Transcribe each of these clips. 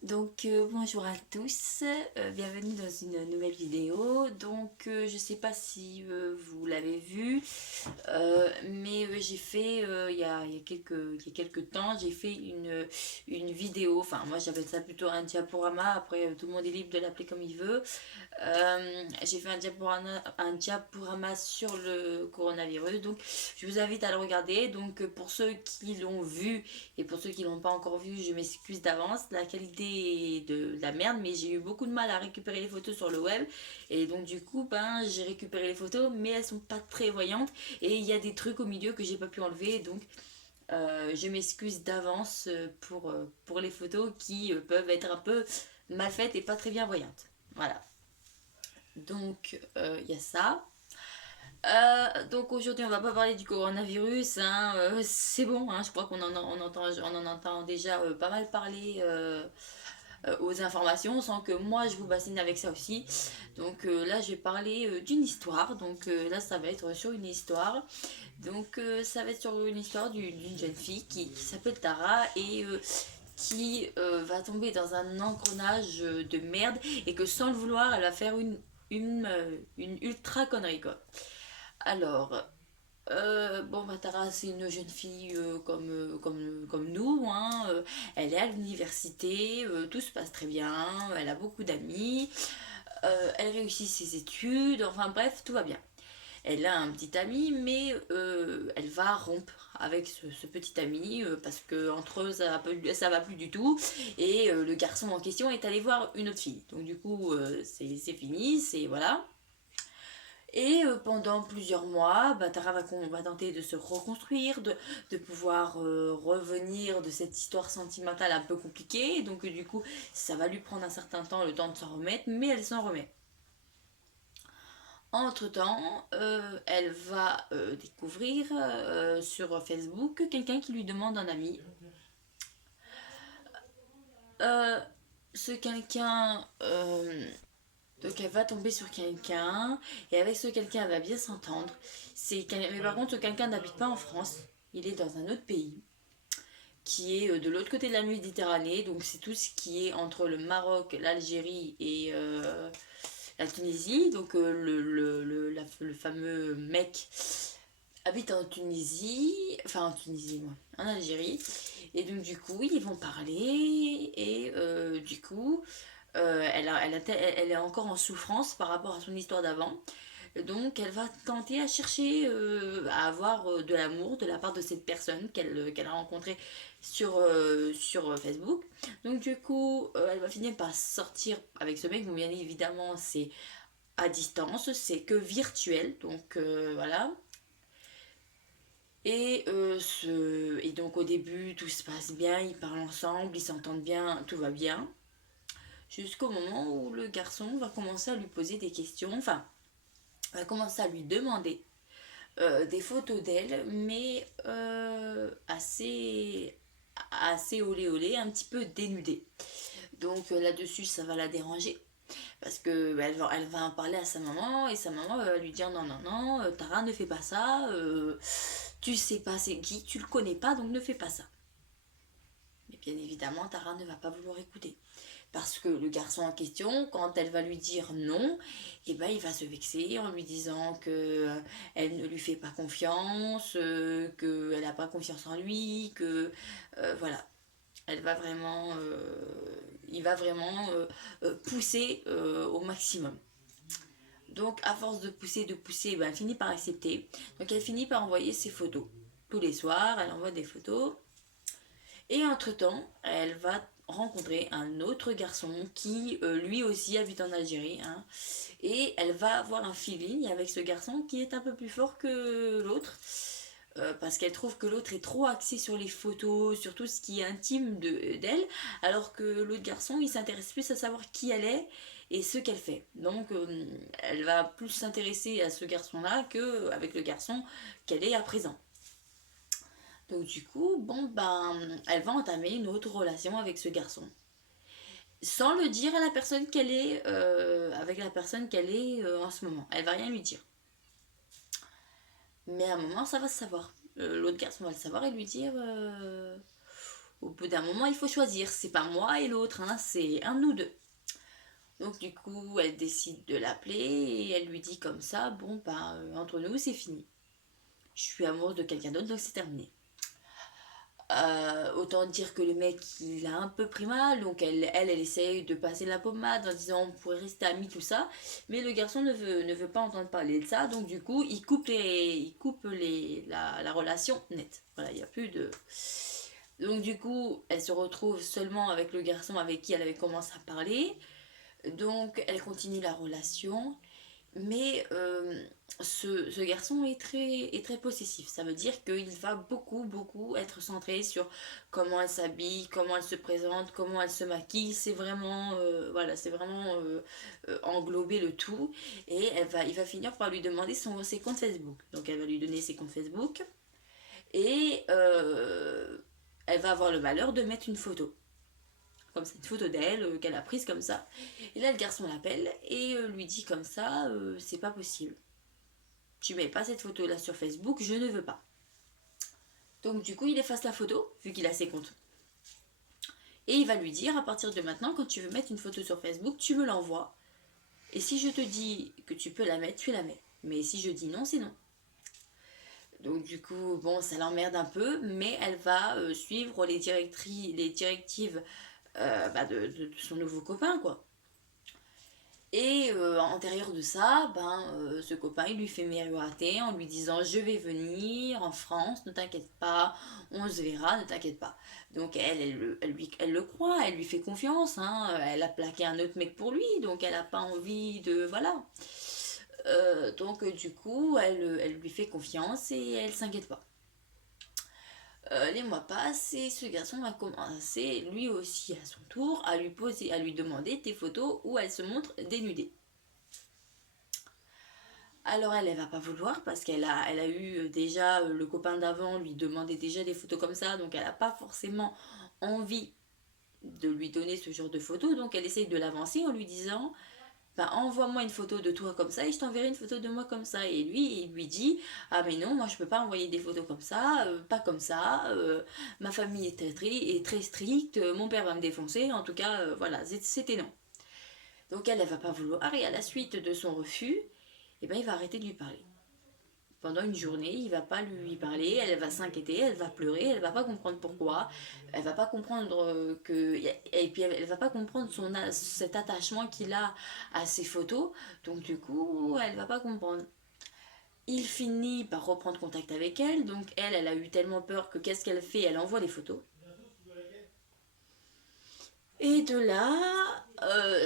Bonjour à tous, bienvenue dans une nouvelle vidéo. Je sais pas si vous l'avez vu, mais j'ai fait il y a quelques temps, j'ai fait une vidéo, enfin moi j'appelle ça plutôt un diaporama, après tout le monde est libre de l'appeler comme il veut. J'ai fait un diaporama sur le coronavirus, donc je vous invite à le regarder. Pour ceux qui l'ont vu et pour ceux qui l'ont pas encore vu, je m'excuse d'avance. La qualité est de la merde, mais j'ai eu beaucoup de mal à récupérer les photos sur le web. Et donc du coup, j'ai récupéré les photos, mais elles sont pas très voyantes. Et il y a des trucs au milieu que j'ai pas pu enlever. Je m'excuse d'avance pour les photos qui peuvent être un peu mal faites et pas très bien voyantes. Voilà. Il y a ça. Aujourd'hui on va pas parler du coronavirus, hein, c'est bon, hein, je crois on en entend déjà pas mal parler aux informations sans que moi je vous bassine avec ça aussi. Là je vais parler d'une histoire, là ça va être sur une histoire. Ça va être sur une histoire d'une jeune fille qui s'appelle Tara et qui va tomber dans un engrenage de merde et que sans le vouloir elle va faire une ultra connerie quoi. Alors, Tara, c'est une jeune fille comme nous, hein. Elle est à l'université, tout se passe très bien, elle a beaucoup d'amis, elle réussit ses études, enfin bref, tout va bien. Elle a un petit ami, mais elle va rompre avec ce petit ami parce que entre eux ça va plus du tout et le garçon en question est allé voir une autre fille. Donc du coup c'est fini, c'est voilà. Et pendant plusieurs mois, Tara va tenter de se reconstruire, de pouvoir revenir de cette histoire sentimentale un peu compliquée. Du coup, ça va lui prendre un certain temps, le temps de s'en remettre, mais elle s'en remet. Entre-temps, elle va découvrir sur Facebook quelqu'un qui lui demande un ami. Euh, Ce quelqu'un donc elle va tomber sur quelqu'un et avec ce quelqu'un elle va bien s'entendre. Mais par contre ce quelqu'un n'habite pas en France, il est dans un autre pays qui est de l'autre côté de la Méditerranée, donc c'est tout ce qui est entre le Maroc, l'Algérie et la Tunisie. Le fameux mec habite en Tunisie, enfin en Tunisie, moi, en Algérie. Et donc du coup ils vont parler et du coup elle est encore en souffrance par rapport à son histoire d'avant. Donc elle va tenter à chercher à avoir de l'amour de la part de cette personne qu'elle a rencontrée sur Facebook. Elle va finir par sortir avec ce mec. Bon, bien évidemment, c'est à distance, c'est que virtuel. Voilà. Et donc au début, tout se passe bien, ils parlent ensemble, ils s'entendent bien, tout va bien. Jusqu'au moment où le garçon va commencer à lui poser des questions, enfin, va commencer à lui demander des photos d'elle, mais assez olé olé, un petit peu dénudée. Là-dessus, ça va la déranger. Parce que elle va en parler à sa maman et sa maman va lui dire non, non, non, Tara ne fais pas ça, tu sais pas c'est qui, tu le connais pas donc ne fais pas ça. Mais bien évidemment, Tara ne va pas vouloir écouter. Parce que le garçon en question, quand elle va lui dire non, il va se vexer en lui disant que elle ne lui fait pas confiance, qu'elle n'a pas confiance en lui, que voilà, elle va vraiment, il va vraiment pousser au maximum. Donc à force de pousser, elle finit par accepter. Donc elle finit par envoyer ses photos. Tous les soirs, elle envoie des photos. Et entre-temps, elle va rencontrer un autre garçon qui lui aussi habite en Algérie. Hein, et elle va avoir un feeling avec ce garçon qui est un peu plus fort que l'autre. Parce qu'elle trouve que l'autre est trop axé sur les photos, sur tout ce qui est intime d'elle, alors que l'autre garçon, il s'intéresse plus à savoir qui elle est et ce qu'elle fait. Elle va plus s'intéresser à ce garçon-là qu'avec le garçon qu'elle est à présent. Elle va entamer une autre relation avec ce garçon. Sans le dire à la personne qu'elle est, avec la personne qu'elle est en ce moment. Elle va rien lui dire. Mais à un moment, ça va se savoir. L'autre garçon va le savoir et lui dire Au bout d'un moment, il faut choisir. C'est pas moi et l'autre, hein, c'est un de nous deux. Donc du coup, elle décide de l'appeler et elle lui dit comme ça, bon, entre nous, c'est fini. Je suis amoureuse de quelqu'un d'autre, donc c'est terminé. Autant dire que le mec il a un peu pris mal, donc elle essaye de passer la pommade en disant on pourrait rester amis, tout ça, mais le garçon ne veut pas entendre parler de ça, donc du coup il coupe la relation nette. Voilà, il n'y a plus de. Donc du coup elle se retrouve seulement avec le garçon avec qui elle avait commencé à parler, donc elle continue la relation, mais ce garçon est très possessif. Ça veut dire qu'il va beaucoup être centré sur comment elle s'habille, comment elle se présente, comment elle se maquille. C'est vraiment, voilà, c'est vraiment englober le tout. Et il va finir par lui demander ses comptes Facebook. Donc elle va lui donner ses comptes Facebook. Et elle va avoir le malheur de mettre une photo comme ça, une photo d'elle qu'elle a prise comme ça. Et là, le garçon l'appelle et lui dit comme ça, c'est pas possible. Tu mets pas cette photo là sur Facebook, je ne veux pas. Donc du coup, il efface la photo, vu qu'il a ses comptes. Et il va lui dire, à partir de maintenant, quand tu veux mettre une photo sur Facebook, tu me l'envoies. Et si je te dis que tu peux la mettre, tu la mets. Mais si je dis non, c'est non. Donc du coup, bon, ça l'emmerde un peu, mais elle va suivre les directives de son nouveau copain, quoi. Et antérieur de ça, ce copain il lui fait miroiter en lui disant je vais venir en France, ne t'inquiète pas, on se verra, ne t'inquiète pas. Donc elle le croit, elle lui fait confiance, hein, elle a plaqué un autre mec pour lui, donc elle n'a pas envie de. Voilà. Donc du coup, elle lui fait confiance et elle s'inquiète pas. Les mois passent et ce garçon va commencer lui aussi à son tour à lui demander des photos où elle se montre dénudée. Alors elle va pas vouloir parce elle a eu déjà le copain d'avant lui demandait déjà des photos comme ça, donc elle a pas forcément envie de lui donner ce genre de photos, donc elle essaye de l'avancer en lui disant envoie-moi une photo de toi comme ça et je t'enverrai une photo de moi comme ça. Et lui, il lui dit ah mais non, moi je peux pas envoyer des photos comme ça, pas comme ça, ma famille est très stricte, mon père va me défoncer, en tout cas, voilà, c'était non. Donc elle va pas vouloir et à la suite de son refus, il va arrêter de lui parler. Pendant une journée, il va pas lui parler, elle va s'inquiéter, elle va pleurer, elle va pas comprendre pourquoi, elle va pas comprendre et puis elle va pas comprendre cet attachement qu'il a à ses photos, donc du coup, elle va pas comprendre. Il finit par reprendre contact avec elle, donc elle a eu tellement peur que qu'est-ce qu'elle fait? Elle envoie les photos. Et de là,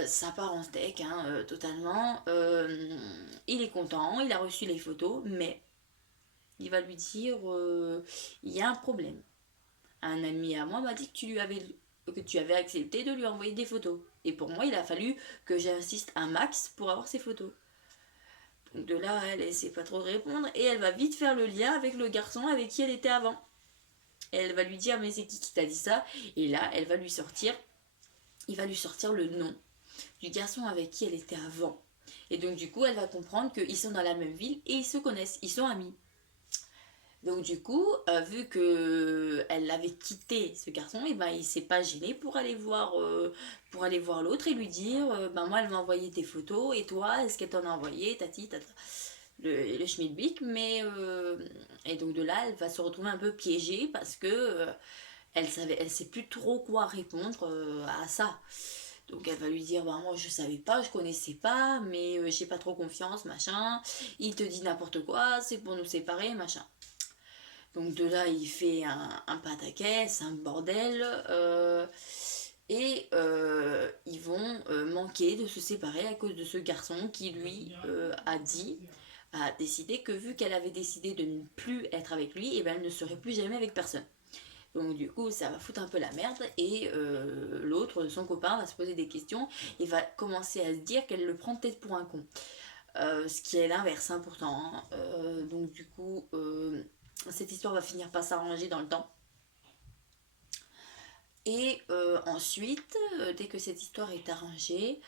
ça part en steak, hein, totalement. Il est content, il a reçu les photos, mais il va lui dire il y a un problème. Un ami à moi m'a dit que tu avais accepté de lui envoyer des photos. Et pour moi, il a fallu que j'insiste un max pour avoir ces photos. Donc de là, elle ne sait pas trop répondre et elle va vite faire le lien avec le garçon avec qui elle était avant. Et elle va lui dire mais c'est qui t'a dit ça? Et là, il va lui sortir le nom du garçon avec qui elle était avant. Et donc du coup, elle va comprendre qu'ils sont dans la même ville et ils se connaissent, ils sont amis. Donc du coup, vu que elle avait quitté ce garçon, et il s'est pas gêné pour aller voir l'autre et lui dire, moi elle m'a envoyé tes photos et toi, est-ce qu'elle t'en a envoyé, tati, tata, le schmilblick, mais et donc de là, elle va se retrouver un peu piégée parce que elle sait plus trop quoi répondre à ça. Donc elle va lui dire moi je savais pas, je connaissais pas, mais j'ai pas trop confiance, machin. Il te dit n'importe quoi, c'est pour nous séparer, machin. Donc de là, il fait un pataquès, un bordel. Et ils vont manquer de se séparer à cause de ce garçon qui, lui, a décidé que vu qu'elle avait décidé de ne plus être avec lui, elle ne serait plus jamais avec personne. Donc du coup, ça va foutre un peu la merde et l'autre, son copain, va se poser des questions et va commencer à se dire qu'elle le prend peut-être pour un con. Ce qui est l'inverse, hein, pourtant. Hein. Donc du coup, cette histoire va finir par s'arranger dans le temps. Et ensuite, dès que cette histoire est arrangée,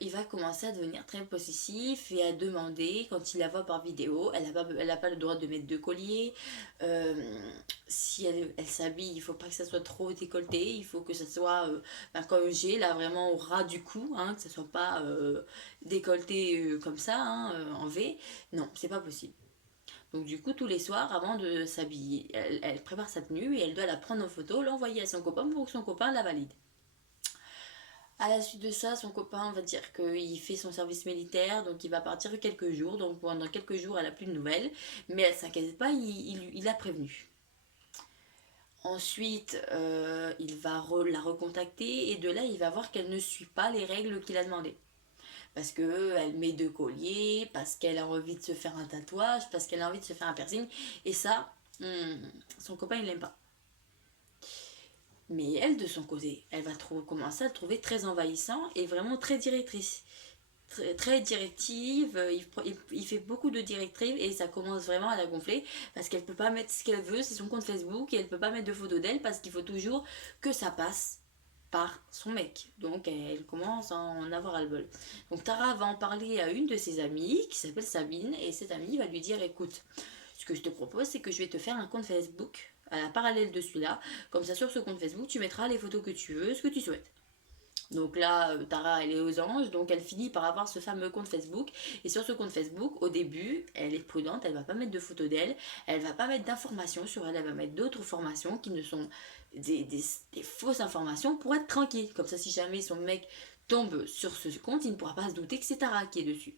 il va commencer à devenir très possessif et à demander, quand il la voit par vidéo, elle a pas le droit de mettre de collier. Euh, si elle s'habille, il faut pas que ça soit trop décolleté, il faut que ça soit comme j'ai là, vraiment au ras du cou, hein, que ça soit pas décolleté comme ça, hein, en V. Non, c'est pas possible. Donc du coup, tous les soirs, avant de s'habiller, elle prépare sa tenue et elle doit la prendre en photo, l'envoyer à son copain pour que son copain la valide. À la suite de ça, son copain va dire qu'il fait son service militaire, donc il va partir quelques jours. Donc pendant quelques jours, elle a plus de nouvelles, mais elle s'inquiète pas, il l'a prévenu. Ensuite, il va la recontacter et de là, il va voir qu'elle ne suit pas les règles qu'il a demandées. Parce qu'elle met deux colliers, parce qu'elle a envie de se faire un tatouage, parce qu'elle a envie de se faire un piercing. Et ça, son copain, il l'aime pas. Mais elle, de son côté, elle va commencer à le trouver très envahissant et vraiment très directrice. Très directive, il fait beaucoup de directives et ça commence vraiment à la gonfler parce qu'elle peut pas mettre ce qu'elle veut, c'est son compte Facebook et elle peut pas mettre de photos d'elle parce qu'il faut toujours que ça passe par son mec. Donc elle commence à en avoir ras-le-bol. Donc Tara va en parler à une de ses amies qui s'appelle Sabine et cette amie va lui dire écoute, ce que je te propose c'est que je vais te faire un compte Facebook à la parallèle de celui-là. Comme ça sur ce compte Facebook tu mettras les photos que tu veux, ce que tu souhaites. Donc là, Tara, elle est aux anges, donc elle finit par avoir ce fameux compte Facebook. Et sur ce compte Facebook, au début, elle est prudente, elle va pas mettre de photos d'elle, elle va pas mettre d'informations sur elle, elle va mettre d'autres formations qui ne sont des fausses informations pour être tranquille. Comme ça, si jamais son mec tombe sur ce compte, il ne pourra pas se douter que c'est Tara qui est dessus.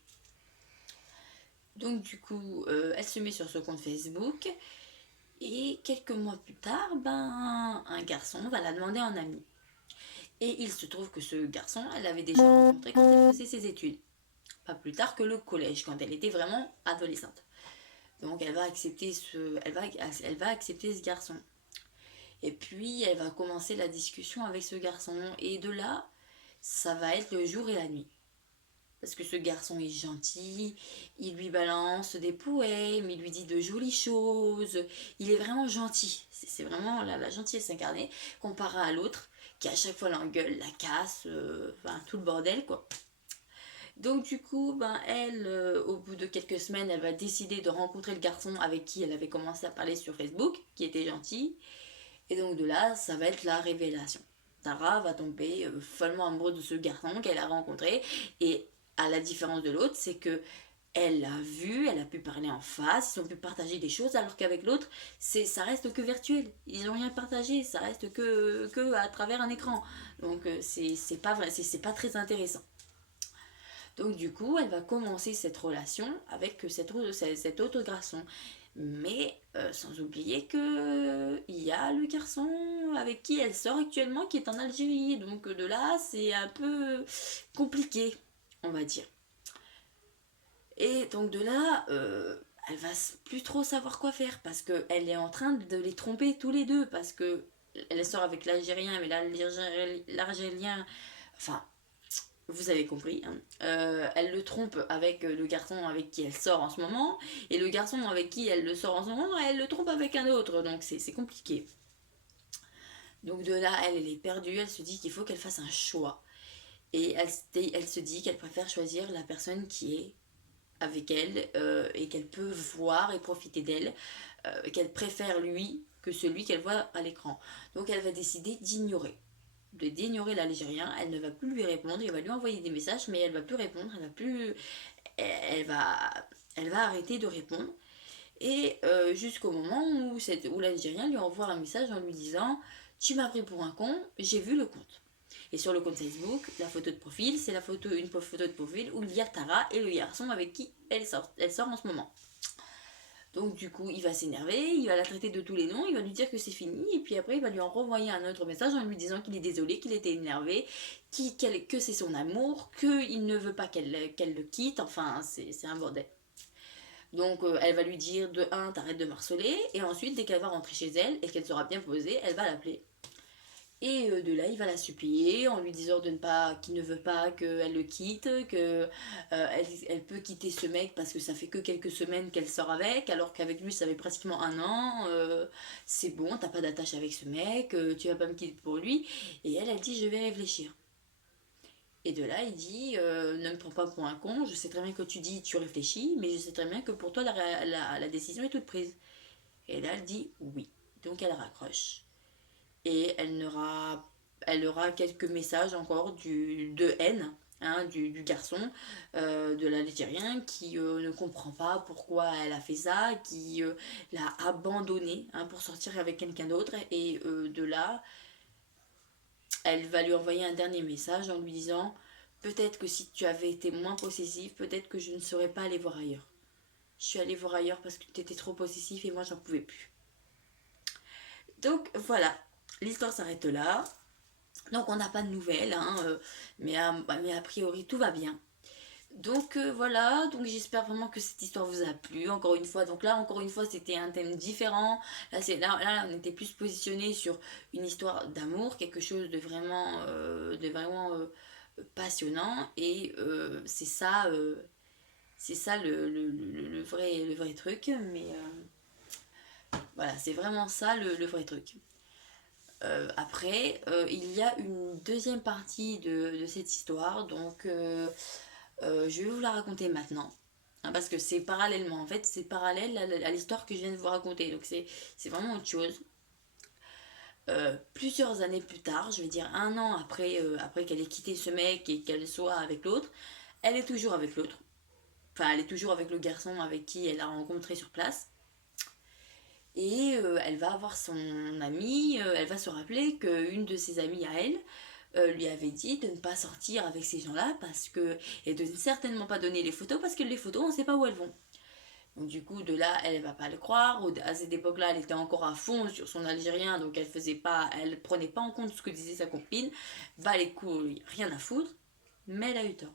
Donc du coup, elle se met sur ce compte Facebook. Et quelques mois plus tard, un garçon va la demander en ami. Et il se trouve que ce garçon, elle l'avait déjà rencontré quand elle faisait ses études. Pas plus tard que le collège, quand elle était vraiment adolescente. Donc elle va accepter ce garçon. Et puis elle va commencer la discussion avec ce garçon. Et de là, ça va être le jour et la nuit. Parce que ce garçon est gentil, il lui balance des poèmes, il lui dit de jolies choses, il est vraiment gentil. C'est vraiment la gentillesse incarnée, comparé à l'autre, qui à chaque fois l'engueule, la casse, enfin tout le bordel quoi. Donc du coup, elle, au bout de quelques semaines, elle va décider de rencontrer le garçon avec qui elle avait commencé à parler sur Facebook, qui était gentil. Et donc de là, ça va être la révélation. Tara va tomber follement amoureuse de ce garçon qu'elle a rencontré. Et à la différence de l'autre, c'est que elle l'a vu, elle a pu parler en face, ils ont pu partager des choses, alors qu'avec l'autre, ça reste que virtuel. Ils n'ont rien partagé, ça reste que à travers un écran. Donc c'est pas vrai, c'est pas très intéressant. Donc du coup, elle va commencer cette relation avec cet autre garçon. Mais sans oublier que il y a le garçon avec qui elle sort actuellement qui est en Algérie. Donc de là, c'est un peu compliqué, on va dire. Et donc de là, elle va plus trop savoir quoi faire parce qu'elle est en train de les tromper tous les deux parce que elle sort avec l'Algérien, mais l'Algérien, enfin, vous avez compris, hein. Elle le trompe avec le garçon avec qui elle sort en ce moment, et le garçon avec qui elle le sort en ce moment, elle le trompe avec un autre, donc c'est compliqué. Donc de là, elle est perdue, elle se dit qu'il faut qu'elle fasse un choix. Et elle se dit qu'elle préfère choisir la personne qui est avec elle et qu'elle peut voir et profiter d'elle, qu'elle préfère lui que celui qu'elle voit à l'écran. Donc elle va décider d'ignorer l'Algérien, elle ne va plus lui répondre, il va lui envoyer des messages, mais elle va plus répondre, elle va, elle va arrêter de répondre. Et jusqu'au moment où l'Algérien lui envoie un message en lui disant tu m'as pris pour un con, j'ai vu le compte. Et sur le compte Facebook, la photo de profil, c'est une photo de profil où il y a Tara et le garçon avec qui elle sort en ce moment. Donc du coup, il va s'énerver, il va la traiter de tous les noms, il va lui dire que c'est fini, et puis après, il va lui en renvoyer un autre message en lui disant qu'il est désolé, qu'il était énervé, que c'est son amour, qu'il ne veut pas qu'elle le quitte, enfin, c'est un bordel. Donc elle va lui dire de un, t'arrêtes de marceler, et ensuite, dès qu'elle va rentrer chez elle, et qu'elle sera bien posée, elle va l'appeler. Et de là, il va la supplier en lui disant qu'il ne veut pas qu'elle le quitte, que elle peut quitter ce mec parce que ça fait que quelques semaines qu'elle sort avec, alors qu'avec lui ça fait pratiquement un an. C'est bon, t'as pas d'attache avec ce mec, tu vas pas me quitter pour lui. Et elle dit je vais réfléchir. Et de là, il dit ne me prends pas pour un con, je sais très bien que tu dis, tu réfléchis, mais je sais très bien que pour toi, la décision est toute prise. Et là, elle dit oui. Donc elle raccroche. Et elle aura quelques messages encore de haine, hein, du garçon, de l'Algérien, qui ne comprend pas pourquoi elle a fait ça, qui l'a abandonné, hein, pour sortir avec quelqu'un d'autre. Et de là, elle va lui envoyer un dernier message en lui disant peut-être que si tu avais été moins possessif, peut-être que je ne serais pas allée voir ailleurs. Je suis allée voir ailleurs parce que tu étais trop possessif et moi j'en pouvais plus. Donc voilà, l'histoire s'arrête là. Donc on n'a pas de nouvelles, hein, mais a priori tout va bien. Donc voilà, donc j'espère vraiment que cette histoire vous a plu. Encore une fois, donc là encore une fois c'était un thème différent. Là on était plus positionné sur une histoire d'amour, quelque chose de vraiment passionnant. Et c'est ça le vrai truc. Mais voilà, c'est vraiment ça le vrai truc. Après, il y a une deuxième partie de cette histoire, donc je vais vous la raconter maintenant. Hein, parce que c'est parallèlement, en fait, c'est parallèle à l'histoire que je viens de vous raconter, donc c'est vraiment autre chose. Plusieurs années plus tard, je vais dire un an après, après qu'elle ait quitté ce mec et qu'elle soit avec l'autre, elle est toujours avec l'autre. Enfin, elle est toujours avec le garçon avec qui elle a rencontré sur place. Et elle va avoir son amie, elle va se rappeler qu'une de ses amies à elle lui avait dit de ne pas sortir avec ces gens-là parce que et de ne certainement pas donner les photos parce que les photos on ne sait pas où elles vont. Donc du coup de là elle va pas le croire. À cette époque-là elle était encore à fond sur son algérien donc elle prenait pas en compte ce que disait sa copine. Va les couilles, rien à foutre. Mais elle a eu tort.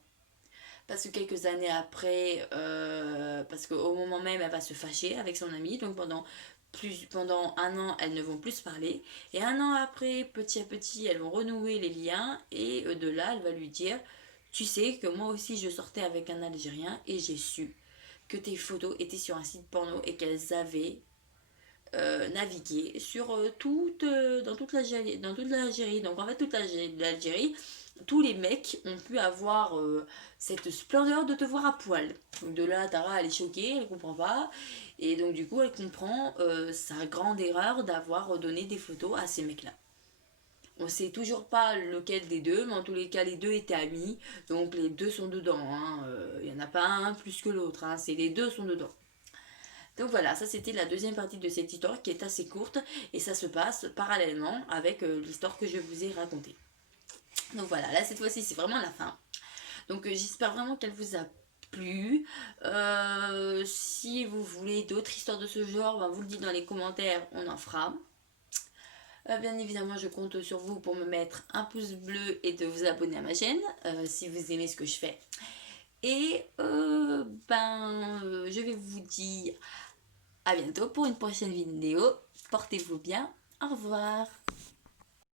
Parce que quelques années après, parce qu'au moment même, elle va se fâcher avec son amie. Donc pendant un an, elles ne vont plus se parler. Et un an après, petit à petit, elles vont renouer les liens. Et de là, elle va lui dire, tu sais que moi aussi, je sortais avec un Algérien et j'ai su que tes photos étaient sur un site porno et qu'elles avaient navigué sur dans toute l'Algérie. Donc en fait, toute l'Algérie, tous les mecs ont pu avoir cette splendeur de te voir à poil. Donc de là, Tara, elle est choquée, elle comprend pas. Et donc du coup, elle comprend sa grande erreur d'avoir donné des photos à ces mecs-là. On sait toujours pas lequel des deux, mais en tous les cas, les deux étaient amis. Donc les deux sont dedans. Hein. Il n'y en a pas un plus que l'autre. Hein. C'est les deux sont dedans. Donc voilà, ça c'était la deuxième partie de cette histoire qui est assez courte et ça se passe parallèlement avec l'histoire que je vous ai racontée. Donc voilà, là cette fois-ci c'est vraiment la fin. Donc j'espère vraiment qu'elle vous a plu. Si vous voulez d'autres histoires de ce genre, ben, vous le dites dans les commentaires, on en fera. Bien évidemment, je compte sur vous pour me mettre un pouce bleu et de vous abonner à ma chaîne si vous aimez ce que je fais. Et je vais vous dire à bientôt pour une prochaine vidéo. Portez-vous bien. Au revoir.